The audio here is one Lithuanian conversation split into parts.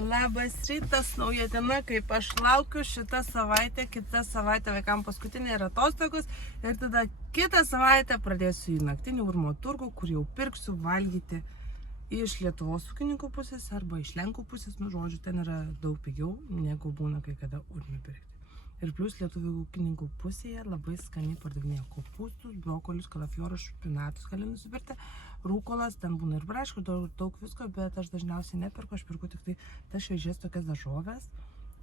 Labas rytas, nauja diena, kaip aš laukiu šitą savaitę, kitą savaitę vaikams paskutinė yra atostogos ir tada kitą savaitę pradėsiu į naktinį Urmo turgų, kur jau pirksiu valgyti iš Lietuvos ūkininkų pusės arba iš Lenkų pusės, nu žodžiu, ten yra daug pigiau, negu būna kai kada Urme pirkti. Ir plus lietuvių ūkininkų pusėje labai skaniai pardavinėja kopūstus, brokolius, kalafiorus, špinatus gali nusipirkti, rūkolas, ten būna ir braškių, daug visko, bet aš dažniausiai neperku, aš perku tik tai tas šviežias tokias daržoves,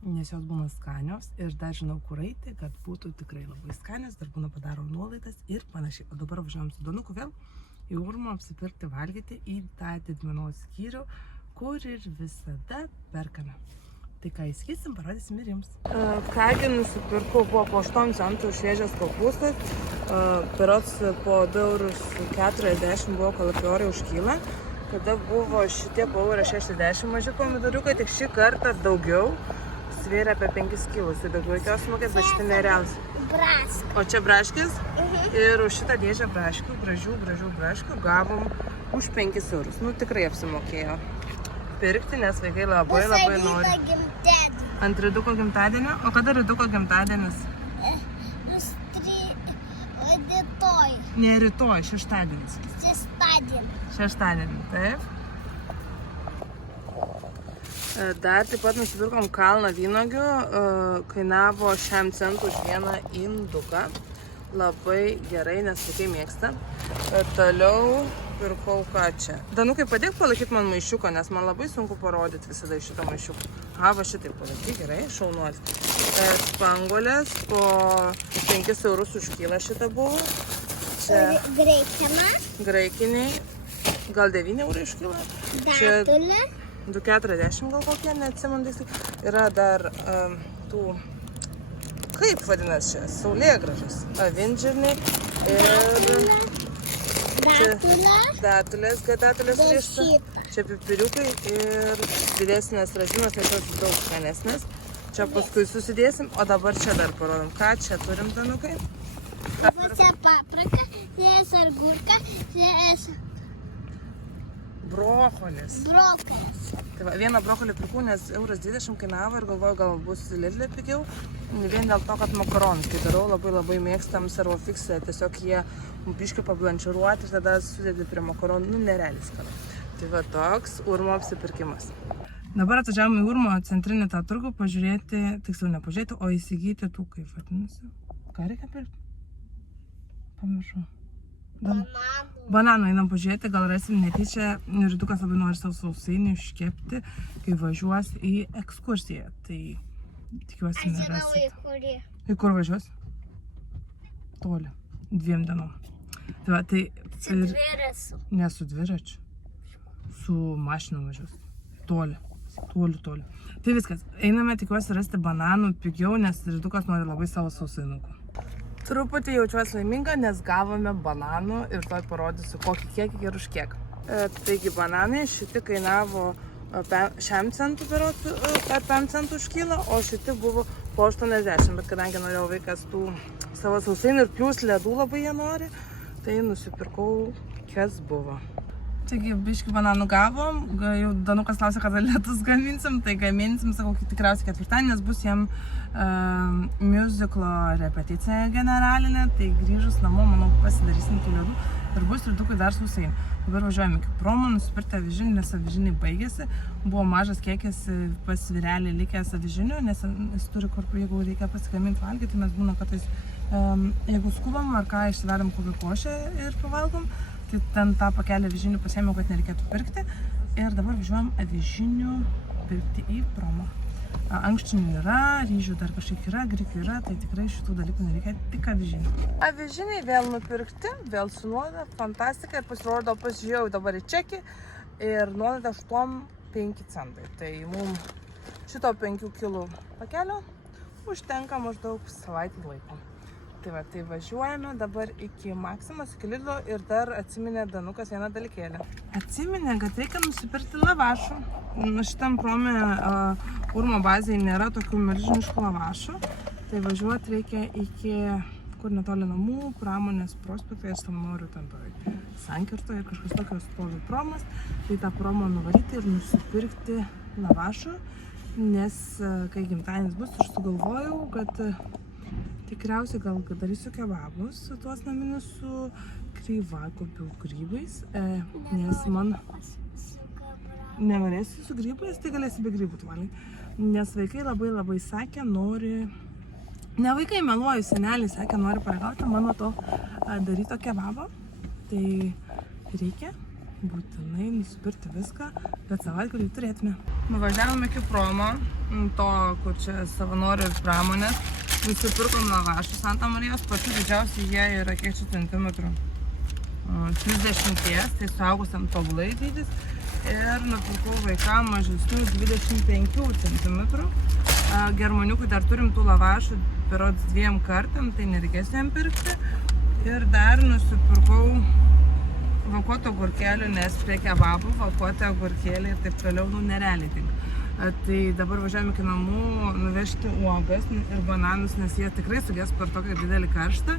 nes jos būna skanios ir dar žinau, kur eiti, kad būtų tikrai labai skanios, dar būna padaro nuolaidas ir panašiai. O dabar važiuojam su Danuku vėl į Urmą apsipirkti valgyti į tą didmenos skyrių, kur ir visada perkame. Tai ką įsigysim, parodysim ir jums. Kągi nusipirkau, buvo po 8 centų šviežias kopūstas, berods po 2,40 € buvo kalafiorai už kilą, kada buvo šitie po 1,60 € maži pomidoriukai, tik šį kartą daugiau, svėrė apie 5 kilus, tai daugiau reikėjo sumokėti, bet šitie nerealus. Braška. O čia braškis ir už šitą dėžę braškių, gražių braškių, gavom už 5 €. Nu tikrai apsimokėjo pirkti, nes vaikai labai nori. Ant Riduko gimtadienio? O kada Riduko gimtadienis? Rytoj. Ne rytoj, šeštadienis. Šeštadienį, taip. Dar taip pat nusipirkom kalną vynuogių, kainavo 6 centų už vieną induką. Labai gerai, nes vaikai mėgsta. Toliau pirkau ką čia. Danukai, padėk palaikyti man maišiuką, nes man labai sunku parodyti visada iš šito maišiuko. Va šitaip palaikyk, gerai, šaunuolis. Spanguolės po 5 € už kilą šitą buvo. Čia graikiniai, gal 9 € už kilą. Čia 2,40 € gal kokie, neatsimenu. Yra dar tų, kaip vadinasi čia, saulėgražas, avinžirniai ir datulės riešta. Čia pipiriukai ir didesnės ražinos, nes jos daug skanesnės. Čia paskui susidėsim, o dabar čia dar parodom. Ką čia turim, Danukai? Čia paprika, čia agurka, čia brokolis. Tai va, vieną brokolį pirkau, nes 1,20 € kainavo ir galvoju, gal bus Lidl pigiau. Vien dėl to, kad makaronus, kai darau, labai mėgstam servo fiksą, tiesiog jie biškį pablančiruoti ir tada sudėti prie makaronų, nu nerealiai skanu. Tai va toks Urmo apsipirkimas. Dabar atvažiavome į Urmo centrinį tą turgų pažiūrėti, tiksliau nepažiūrėti, o įsigyti tų, kaip vadinasi. Ką reikia pirkti? Pamiršau. Bananų einam pažiūrėti, gal rasim netyčia. Ridukas labai nori savo sausainių iškepti, kai važiuos į ekskursiją. Tai tikiuosi nerasit. Į kur važiuos? Toli. 2 dienom. Tai va, tai... Ne su dviračiu. Su mašina važiuos. Toli. Tai viskas. Einame, tikiuosi rasti bananų pigiau, nes Ridukas nori labai savo sausainukų. Truputį jaučiuosi laiminga, nes gavome bananų ir toj parodysiu, kokį kiekį ir už kiek. Taigi bananai šitie kainavo 6 centų per 5 centų už kilą, o šitie buvo po 80, bet kadangi norėjau vaikas tų savo sausainių ir plius ledų labai jie nori, tai nusipirkau, kas buvo. Taigi, biškį bananų gavom, jau Danukas klausė, kada ledus gaminsim, tai gaminsim, sakau, tikriausiai ketvirtadienį, nes bus jam muziklo repeticija generalinė, tai grįžus namo, manau, pasidarysim tų ledų ir bus Ridukui dar sausainių. Dabar važiuojame iki Promo, nusipirkti avižinių, nes avižiniai baigėsi, buvo mažas kiekis pas vyrelį likęs avižinių, nes jis turi kur, jeigu reikia pasigaminti valgyti, mes būna kartais, jeigu skubam ar ką, išsivedam kokią košę ir pavalgom, tai ten tą pakelį avižinių pasiėmiau, kad nereikėtų pirkti. Ir dabar važiuojam avižinių pirkti į Promo. Ankštinių yra, ryžių dar kažkiek yra, grikių yra, tai tikrai šitų dalykų nereikia, tik avižinių. Avižiniai vėl nupirkti, vėl su nuolaida, fantastika. Ir pasirodo, pasižiūrėjau dabar į čekį ir nuolaida 8,5 centai. Tai mums šito 5 kilų pakelio užtenka maždaug savaitį laiko. Tai va, tai važiuojame dabar iki Maksimos, iki Lidlo ir dar atsiminė Danukas vieną dalykėlį. Atsiminė, kad reikia nusipirkti lavašų. Šitam Prome Urmo bazėje nėra tokių milžiniškų lavašų. Tai važiuoti reikia iki, kur netoli namų, Pramonės prospekto ir Savanorių ten sankirtoje ir kažkas tokio stovi Promas. Tai tą Promą nuvaryti ir nusipirkti lavašo, nes kai gimtadienis bus, aš sugalvojau, kad tikriausiai gal darysiu kebabus, tuos naminius su kryvakopių grybais, nes man nenorėsiu su grybais, tai galėsiu be grybų tvaliai, nes vaikai labai sakė, nori, ne vaikai, meluoju, seneliai sakė, nori paragauti mano to daryto kebabo, tai reikia būtinai nusipirkti viską, bet savaitgalį turėtume. Nuvažiavome iki promo, to, kur čia savanorių ir pramonės, nusipirkom lavašų Santa Marijos, pačiu didžiausiai jie yra kiek čia centimetrų? 30, tai suaugusiam tobulai dydis, ir nupirkau vaikam mažesnių 25 centimetrų. Germaniukui dar turim tų lavašų berods 2 kartam, tai nereikės jam pirkti. Ir dar nusipirkau vakuoto agurkėlių, nes prie kebabų vakuoti agurkėliai ir taip toliau, nerealiai tinka. Tai dabar važiuojame iki namų nuvežti uogas ir bananus, nes jie tikrai suges per tokį didelį karštį.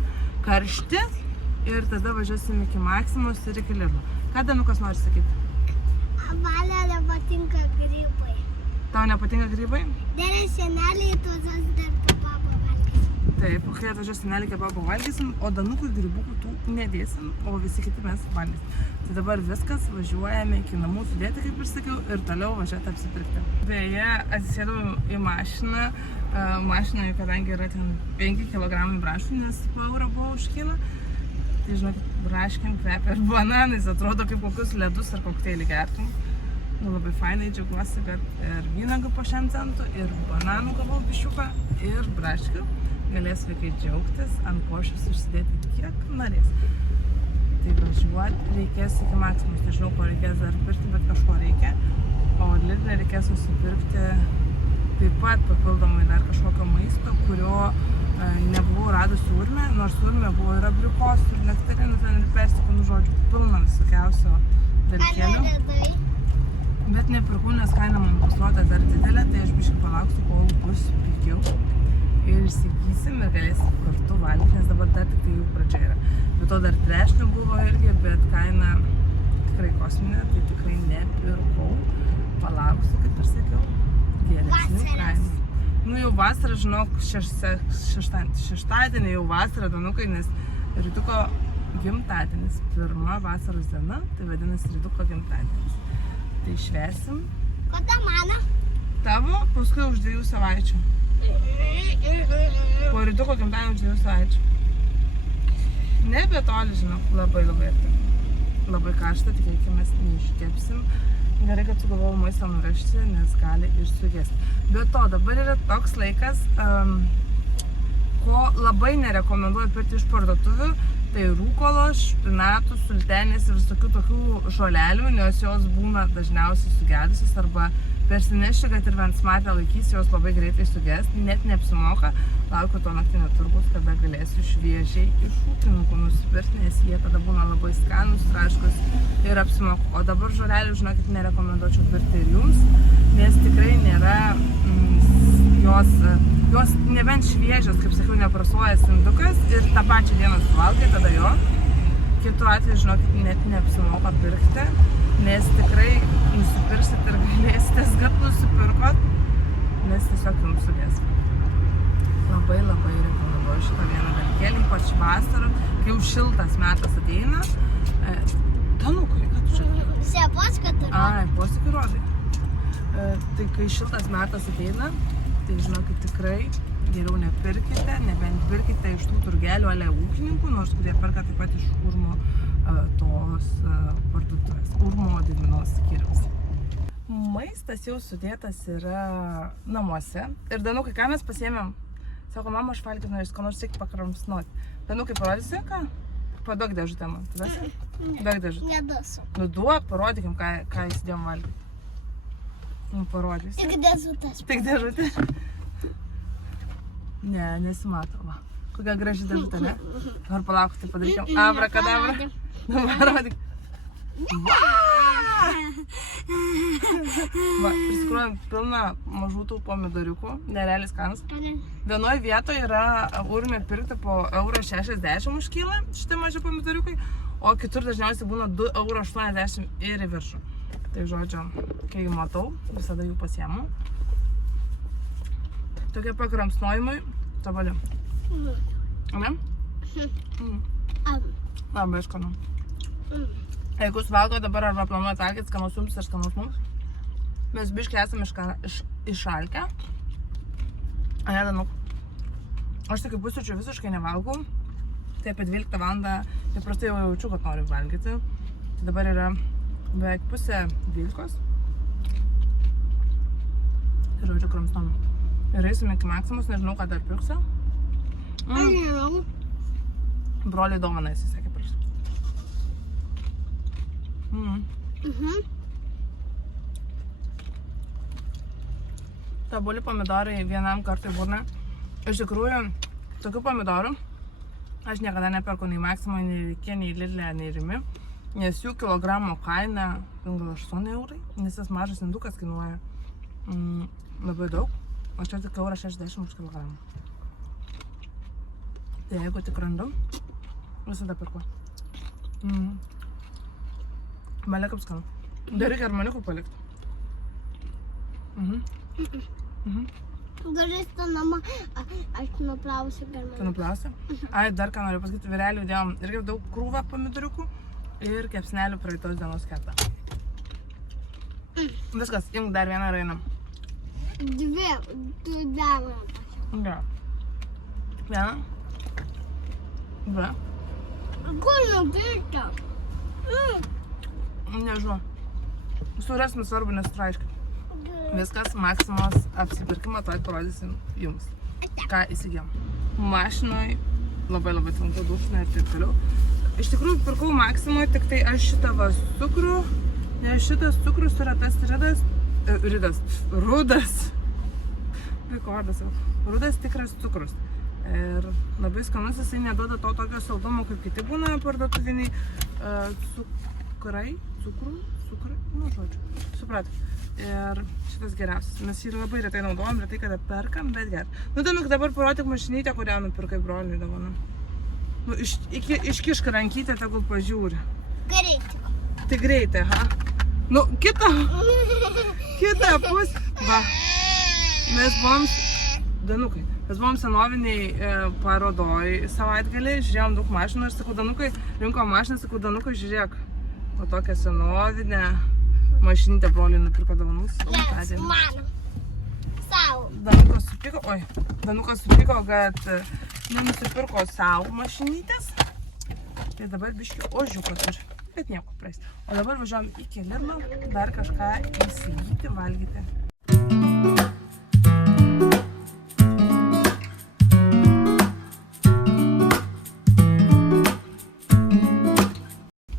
Ir tada važiuosim iki Maksimos ir iki Lidlo. Ką Danukas nori sakyti? Valė nepatinka grybai. Tau nepatinka grybai? Dėlė seneliai, tu dar kebabą valgysim. Taip, kai atvažiuos senelį kebabą valgysim, o Danukui grybukų tų nedėsim, o visi kiti mes valgysim. Tai dabar viskas, važiuojame iki namų sudėti, kaip ir sakiau, ir toliau važiuoti apsipirkti. Beje, atsisėdau į mašiną. Mašinoje, kadangi yra ten 5 kg braškų, nes po eurą buvo užkyla. Tai žinokit, braškėm kvepia ir bananais, atrodo kaip kokius ledus ar kokteilį gertum. Labai fainai džiaugiuosi, kad ir vyną po 100 centų, ir bananų gavau biščiuką, ir braškių. Galės vaikai džiaugtis, ant košės užsidėti kiek norės. Tai važiuoti reikės iki Maksimos, nežinau, ko reikės dar pirkti, bet kažko reikia. O Lidle reikės nusipirkti taip pat papildomai dar kažkokio maisto, kurio nebuvau radusi Urme, nors Urme buvo ir abrikosų, ir nektarinų, ten ir persikūnų žodžių, pilna visokiausio dalykėlių. Bet nepirkau, nes kaina man pasirodė dar didelė, tai aš biškai palauksiu, kol bus pigiau. Ir įsigysim ir galėsim kartu valgyti, nes dabar dar tik tai jų pradžia yra. Bet to dar trešnių buvo irgi, bet kaina tikrai kosminė, tai tikrai nepirkau. Palauksiu, kaip ir sakiau, geresnių kainų. Nu jau vasarą, žinok, šeštadienį jau vasarą, Danukai, nes Rytuko gimtadienis, 1 vasaros diena, tai vadinasi Rytuko gimtadienis. Tai švęsim. Kada mano? Tavo, paskui už 2 savaičių. Po Rytuko gimtadienio už 2 savaičių. Nebe toli, žinok, labai arti. Labai karšta, tikėkimės, neiškepsim. Gerai, kad sugalvojau maistą nuvežti, nes gali ir sugesti. Bet to, dabar yra toks laikas, ko labai nerekomenduoju pirkti iš parduotuvių, tai rūkolos, špinatų, sultenės ir visokių tokių žolelių, nes jos būna dažniausiai sugedusios arba persineši, kad ir vensmatę laikys, jos labai greitai suges, net neapsimoka. Laukiu to naktinio turgus, kada galėsiu šviežiai iš ūkininkų nusipirkti, nes jie tada būna labai skanus, traškus ir apsimoka. O dabar žolelių, žinokit, nerekomenduočiau pirkti ir jums, nes tikrai nėra jos nebent šviežios, kaip sakiau, neprasuoja sindukas ir tą pačią dieną suvalgai, tada jo. Kitu atveju, žinokit, net neapsimoka pirkti, nes tikrai nusipirksit ir galėsite, kad nusipirkot, nes tiesiog jums suges. Labai rekomenduoju šitą vieną dalykėlį, ypač vasarą, kai jau šiltas metas ateina. Danukai, ką tu čia? Poską turiu. Ai, posūkį rodai. Tai kai šiltas metas ateina, tai žinokit, tikrai geriau nepirkite, nebent pirkite iš tų turgelių ale ūkininkų, nors kurie perka taip pat iš Urmo tos parduotuvės, Urmo didmenos skyriaus. Maistas jau sudėtas yra namuose. Ir Danukai, ką mes pasiėmėm? Sako, mama, aš valgyti norėsiu, ko nors reikia pakramsnuoti. Danukai, parodysi ką? Paduok dėžutę man. Duosi? Duok dėžutę. Neduosiu. Nu duok, parodykim, ką įsidėjom valgyti. Nu, parodysi. Tik dėžutės. Tik dėžutė? Ne, nesimato, va. Kokia graži dėžutė, ne? Ar palauk, tai padarykim. Abrakadabra. Nu, parodyk. Va, priskruojam pilną mažų tų pomidoriukų, nerealiai skanus. Vienoje vietoje yra Urme pirkti po €1,60 už kilą šitie maži pomidoriukai, o kitur dažniausiai būna €2,80 ir į viršų. Tai žodžiu, kai matau, visada jų pasiemu. Tokie pakramsnojimai, tabali. Ne? Labai skanu. Jeigu jūs valgo dabar arba planuojate valgyti skanus jums ir skanus mums, mes biškai esame išalkę. Aš tik pusryčių visiškai nevalgau. Tai apie 12 valandą įprastai jau jaučiu, kad noriu valgyti. Tai dabar yra beveik pusė 12. Ir žodžiu kramstom. Ir eisim iki Maximus, nežinau, ką dar pirksiu. Broliai dovaną jis sakė prieš. Tabuli pomidorai vienam kartui burna. Iš tikrųjų, tokių pomidorų aš niekada neperku nei Maximo, nei Rikė, nei Lidlė, nei Rimi. Nes jų kilogramo kaina gal 8 eurai, nes tas mažas indukas kainuoja labai daug. O čia tik 1,60 € už kilogramą. Tai jeigu tik randu, visada perku. Belė kaip skanu. Dar reikia armaniukų palikti. Garista nama, aš nuplausiu Tu garmanį. nuplausi? Ai, dar ką noriu pasakyti, vyrelių dėjom irgi daug krūvą pomidoriukų ir kepsnelių praeitos dienos keptą. Viskas, imk dar vieną ir einam. Dvi, tu davai. Gerai. Vieną. Dvi. Kur nupirkta? Nežinau. Surasim svarbu, nesutraiškai. Viskas, Maximos apsipirkimą tuoj parodysim jums. Ką įsigijom. Mašinoj labai trumpa dušna ir taip toliau. Iš tikrųjų, pirkau Maximoje tik tai aš šitą va cukrų, nes šitas cukrus yra tas rudas tikras cukrus. Ir labai skanus, jisai neduoda to tokio saldumo, kaip kiti būna parduotuviniai cukrai, nu žodžiu, suprat. Ir šitas geriausias, mes jį labai retai naudojam, retai kada perkam, bet gerai. Nu, tai dabar parodyk mašinytę, kurią nupirkai broliui dovaną. Nu, iškišk rankytę, tegul pažiūri. Greitai. Tai greitai, ha? Nu, kitą pusę. Va. Mes buvom senoviniai parodoj savaitgalį, žiūrėjom daug mašinų ir sakau, Danukai, rinko mašiną, sakau, Danukai, žiūrėk. O tokią senovinę mašinytę broliui nupirko dovanus. Mano. Sau. Danukas supyko, kad nenusipirko savo mašinytės. Tai dabar biški ožiukas turi. Bet nieko praeis. O dabar važiuojam iki Lidlo, dar kažką įsigyti, valgyti.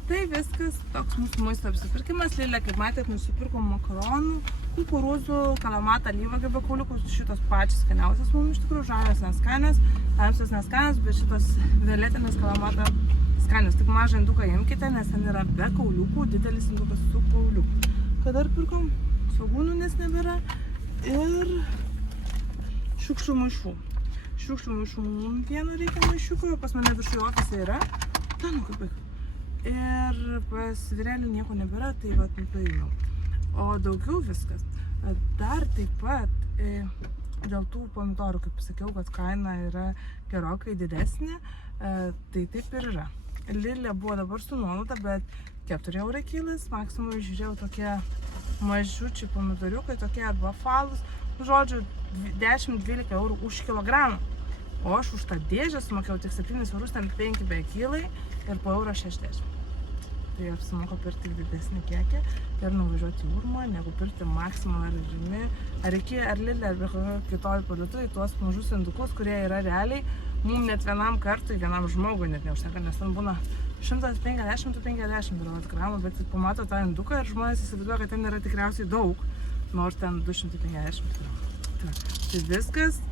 Tai viskas, toks mūsų maisto apsipirkimas. Lilė, kaip matėt, nusipirko makaronų, kukurūzų, kalamatą, alyvuogių be kauliukus. Šitos pačios skaniausias mums iš tikrųjų, žalios neskanios, tamsios neskanios, bet šitos violetinės kalamata skanios. Tik mažą induką imkite, nes ten yra be kauliukų, didelis indukas su kauliuku. Ką dar pirkom? Svogūnų nes nebėra. Ir šiukšlių maišų. Šiukšlių maišų mums vieno reikia maišiuko, pas mane viršuje ofise yra. Danukai, baig. Ir pas vyrelį nieko nebėra, tai vat nupaėmiau. O daugiau viskas. Dar taip pat dėl tų pomidorų, kaip sakiau, kad kaina yra gerokai didesnė, tai taip ir yra. Lidlė buvo dabar su nuolaida, bet 4 eurai kilas, Maximui žiūrėjau tokie mažučiai pomidoriukai, tokie arba falus, žodžiu 10-12 eurų už kilogramą. O aš už tą dėžę sumokėjau tik 7 eurus, ten 5 be kilai ir po 1,60 €. Tai apsimoka pirkti didesnį kiekį ir nuvažiuoti į Urmą, negu pirkti Maximo ar Rimi, ar Ikea, ar Lidlė, ar kitoj parduotuvėj, tuos mažus indukus, kurie yra realiai mums net vienam kartui, vienam žmogui net neužtenka, nes ten būna 150-150 gramų, bet pamato tą induką ir žmonės įsivaizduoja, kad ten yra tikriausiai daug, nors ten 250 gramų. Tai viskas,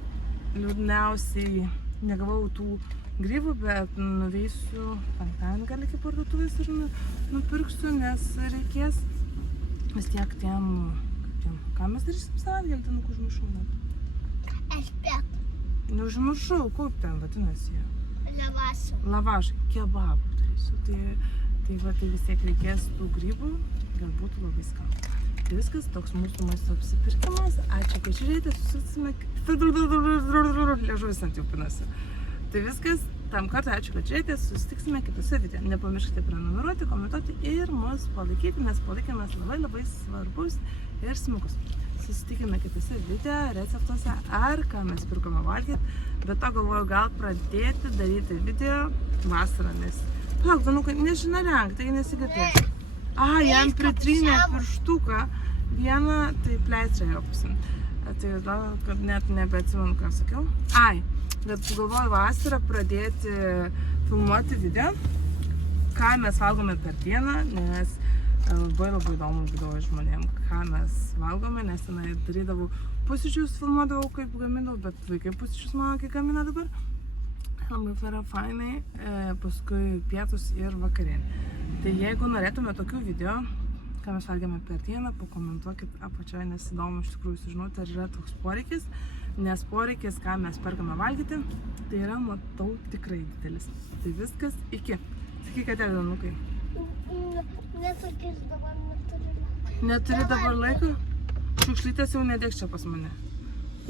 liūdniausiai negavau tų grybų, bet nuveisiu penktadienį gal iki parduotuvės ir nupirksiu, nes reikės vis tiek tiem, ką mes darysim savaitgalį, ten užmiršau net. Aš pietų. Neužmiršau, kaip ten vadinasi jie. Lavašą. Lavašai, kebabų darysiu, tai vis tiek reikės tų grybų kad būtų labai skanu. Tai viskas, toks mūsų maisto apsipirkimas. Ačiū, kad žiūrėjote, susitiksime. Liežuvis ant jų pinasi. Tai viskas, tam kartą ačiū, kad žiūrėjote, susitiksime kitose video. Nepamirškite prenumeruoti, komentuoti ir mus palaikyti, nes palaikymas labai svarbus ir smagus. Susitikime kitose video, receptuose ar ką mes pirkome valgyti. Bet to galvoju gal pradėti daryti video vasarą, nes... Palauk, Danukai, nežinai renk, tai nesigirdė. Jam pritrynė pirštuką vieną, tai pleistrę jo pusin. Tai gal, kad net nebeatsimenu, ką sakiau. Bet galvoju vasarą pradėti filmuoti video, ką mes valgome per dieną, nes labai įdomu būdavo žmonėm, ką mes valgome, nes tenai darydavau pusryčius, filmuodavau, kaip gaminau, bet vaikai pusryčius mano, kaip gamina dabar. Labai yra fainai, paskui pietus ir vakarienė. Tai jeigu norėtume tokių video, ką mes valgėme per dieną, pakomentuokit apačioje, nes įdomu iš tikrųjų sužinoti, ar yra toks poreikis, nes poreikis, ką mes perkame valgyti, tai yra, matau, tikrai didelis. Tai viskas, iki. Sakyk, kad Danukai. Nesakys, dabar neturiu laiko. Neturi dabar laiko? Šiukšlytės jau nedėks čia pas mane.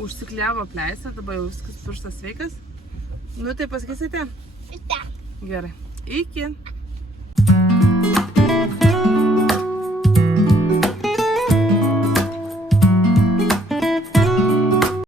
Užsikliavo pleistą, dabar jau viskas pirštas sveikas. Nu tai pasakysite? Taip. Gerai. Iki.